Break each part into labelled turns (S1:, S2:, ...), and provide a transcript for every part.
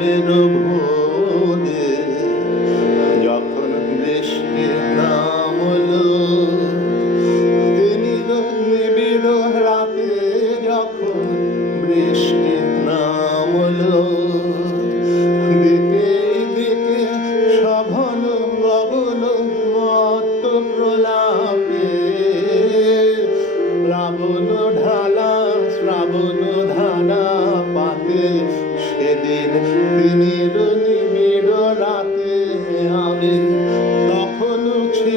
S1: ভুলবেন ভোলে যখন বৃষ্টির নাম তিনি নিবিড় রাতে যখন বৃষ্টির নাম দিকে দিকে সভল গগন মত প্রলাপে রাবণ ঢালা, শ্রাবণ ধারা পাতে সেদিন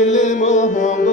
S1: ছেলে মহঙ্গ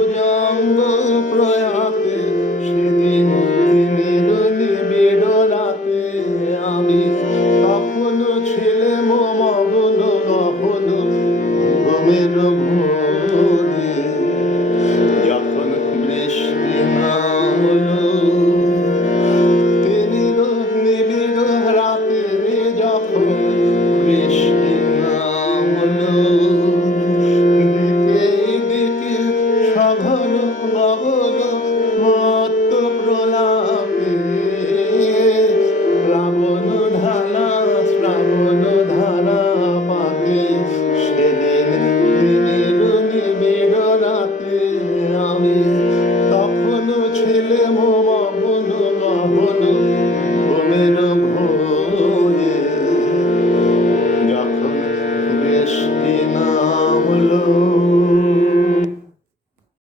S1: ভবের i'm Mahmud, Mahmud, Mahmud.